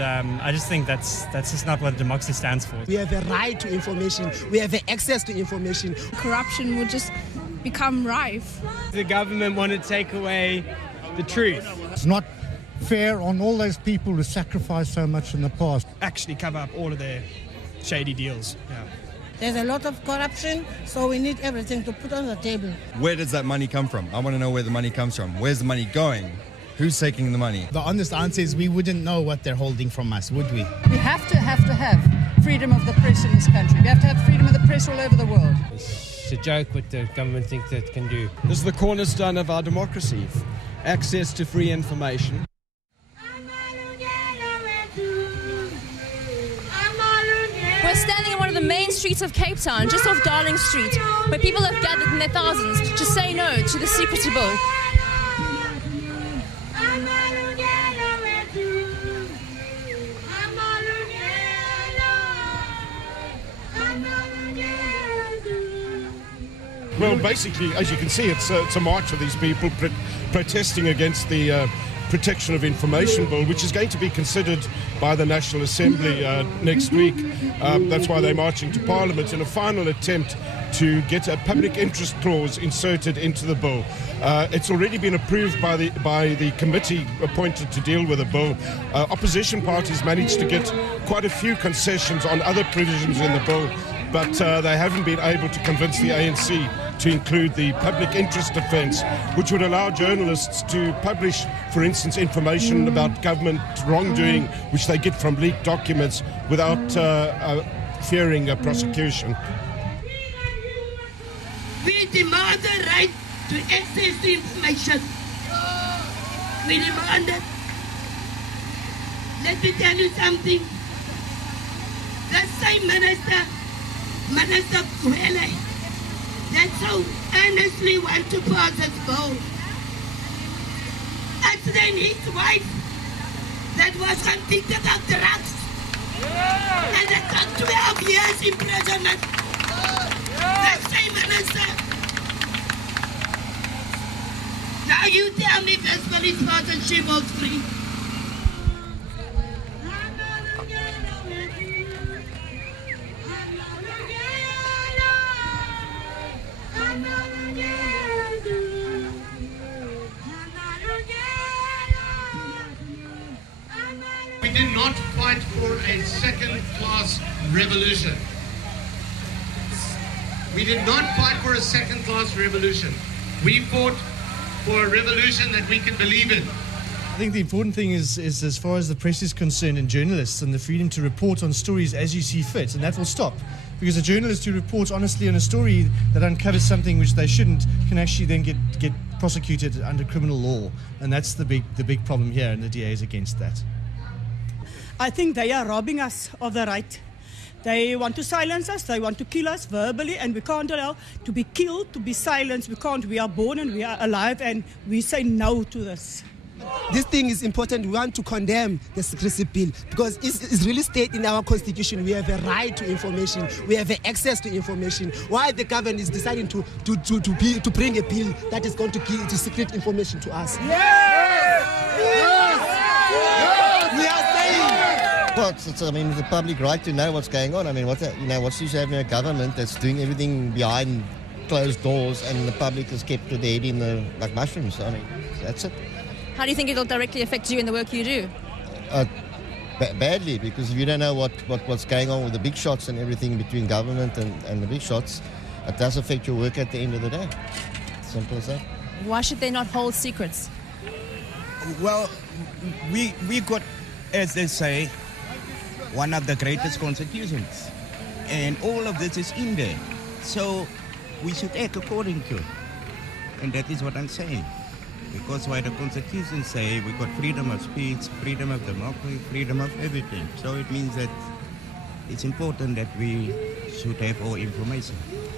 and I just think that's just not what democracy stands for. We have a right to information. We have access to information. Corruption will just become rife. The government want to take away the truth. It's not fair on all those people who sacrificed so much in the past. Actually cover up all of their shady deals. Yeah. There's a lot of corruption, so we need everything to put on the table. Where does that money come from? I want to know where the money comes from. Where's the money going? Who's taking the money? The honest answer is we wouldn't know what they're holding from us, would we? We have to have freedom of the press in this country. We have to have freedom of the press all over the world. It's a joke what the government thinks that it can do. This is the cornerstone of our democracy. Access to free information. We're standing in one of the main streets of Cape Town, just off Darling Street, where people have gathered in their thousands to say no to the Secrecy Bill. Well, basically, as you can see, it's a march of these people protesting against the Protection of Information Bill, which is going to be considered by the National Assembly next week. That's why they're marching to Parliament in a final attempt to get a public interest clause inserted into the bill. It's already been approved by the committee appointed to deal with the bill. Opposition parties managed to get quite a few concessions on other provisions in the bill, but they haven't been able to convince the ANC to include the public interest defence, which would allow journalists to publish, for instance, information about government wrongdoing, which they get from leaked documents, without fearing a prosecution. We demand the right to access to information. We demand it. Let me tell you something. The same Minister Kwele, that so earnestly want to pass this bill. And then his wife that was convicted of drugs and they got 12 years imprisonment. The same minister. Now you tell me this bill is passed and she votes free. We did not fight for a second-class revolution. We did not fight for a second-class revolution. We fought for a revolution that we can believe in. I think the important thing is as far as the press is concerned and journalists and the freedom to report on stories as you see fit, and that will stop. Because a journalist who reports honestly on a story that uncovers something which they shouldn't can actually then get prosecuted under criminal law. And that's the big problem here, and the DA is against that. I think they are robbing us of the right. They want to silence us, they want to kill us verbally, and we can't allow to be killed, to be silenced. We can't. We are born and we are alive, and we say no to this. This thing is important. We want to condemn the Secrecy Bill because it's really stated in our constitution. We have a right to information. We have access to information. Why the government is deciding to bring a bill that is going to give the secret information to us? Yes! Yes! We are saying. Well, it's the public right to know what's going on. I mean, what's use having a government that's doing everything behind closed doors and the public is kept with their head in like mushrooms? I mean, that's it. How do you think it'll directly affect you in the work you do? Badly, because if you don't know what's going on with the big shots and everything between government and the big shots, it does affect your work at the end of the day. Simple as that. Why should they not hold secrets? Well, we got, as they say, one of the greatest constitutions. And all of this is in there. So we should act according to it. And that is what I'm saying. Because why the Constitution say we got freedom of speech, freedom of democracy, freedom of everything. So it means that it's important that we should have all information.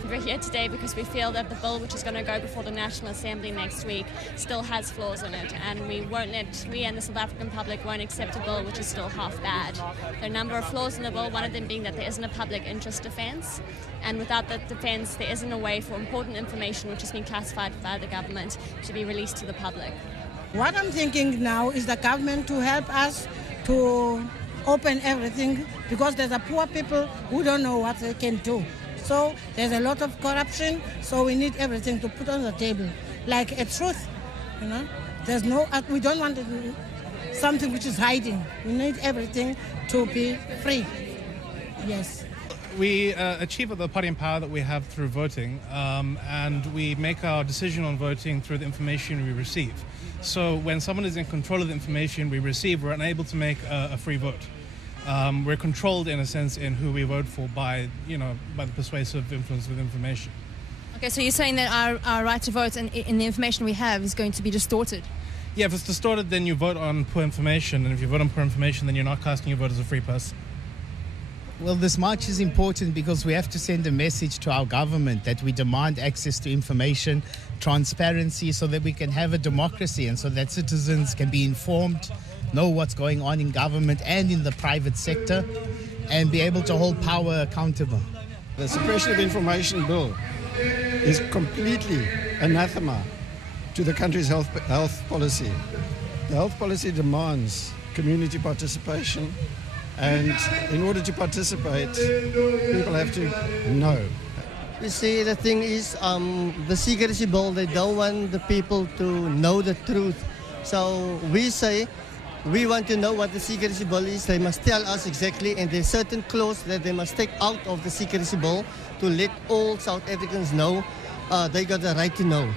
We're here today because we feel that the bill which is going to go before the National Assembly next week still has flaws in it, and we and the South African public won't accept a bill which is still half bad. There are a number of flaws in the bill, one of them being that there isn't a public interest defence, and without that defence there isn't a way for important information which has been classified by the government to be released to the public. What I'm thinking now is the government to help us to open everything because there's a poor people who don't know what they can do. So there's a lot of corruption, so we need everything to put on the table. Like a truth, you know. There's no, we don't want something which is hiding. We need everything to be free. Yes. We achieve the party in power that we have through voting, and we make our decision on voting through the information we receive. So when someone is in control of the information we receive, we're unable to make a free vote. We're controlled, in a sense, in who we vote for by the persuasive influence of information. Okay, so you're saying that our right to vote and in the information we have is going to be distorted? Yeah, if it's distorted, then you vote on poor information, and if you vote on poor information, then you're not casting your vote as a free person. Well, this march is important because we have to send a message to our government that we demand access to information, transparency, so that we can have a democracy and so that citizens can be informed, know what's going on in government and in the private sector, and be able to hold power accountable. The Suppression of Information Bill is completely anathema to the country's health policy. The health policy demands community participation, and in order to participate, people have to know. You see, the thing is, the Secrecy Bill, they don't want the people to know the truth. So we say, we want to know what the Secrecy Bill is. They must tell us exactly, and there's certain clause that they must take out of the Secrecy Bill to let all South Africans know they got the right to know.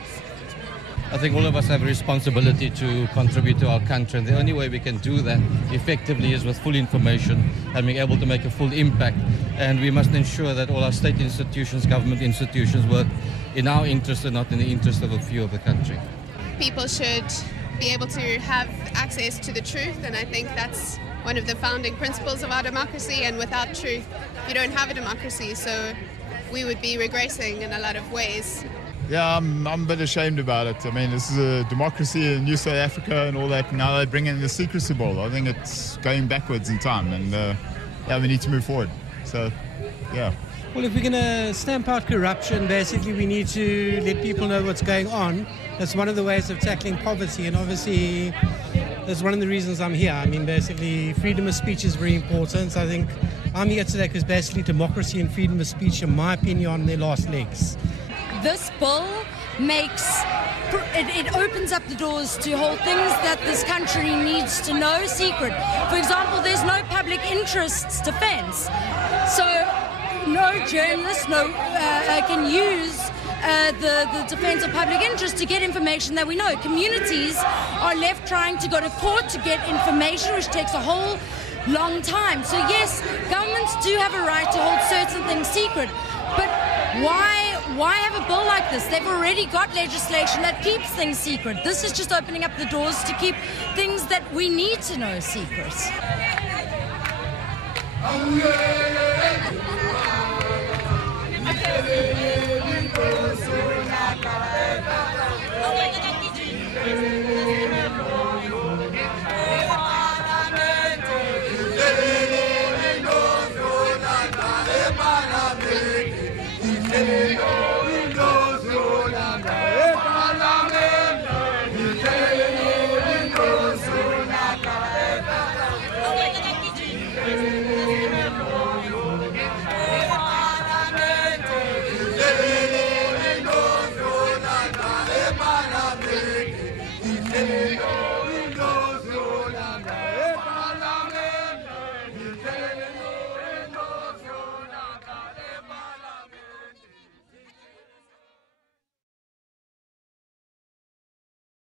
I think all of us have a responsibility to contribute to our country, and the only way we can do that effectively is with full information and being able to make a full impact. And we must ensure that all our state institutions, government institutions work in our interest and not in the interest of a few of the country. People should be able to have access to the truth, and I think that's one of the founding principles of our democracy, and without truth you don't have a democracy, so we would be regressing in a lot of ways. Yeah, I'm a bit ashamed about it. I mean, this is a democracy in New South Africa and all that. Now they bring in the Secrecy Bill. I think it's going backwards in time, and yeah, we need to move forward. So, yeah. Well, if we're going to stamp out corruption, basically we need to let people know what's going on. That's one of the ways of tackling poverty, and obviously that's one of the reasons I'm here. I mean, basically freedom of speech is very important. I think I'm here today because basically democracy and freedom of speech, in my opinion, are on their last legs. This bill it opens up the doors to hold things that this country needs to know secret. For example, there's no public interest defense. So no journalist can use the defense of public interest to get information that we know. Communities are left trying to go to court to get information, which takes a whole long time. So yes, governments do have a right to hold certain things secret, but why have a bill like this? They've already got legislation that keeps things secret. This is just opening up the doors to keep things that we need to know secret. Hey!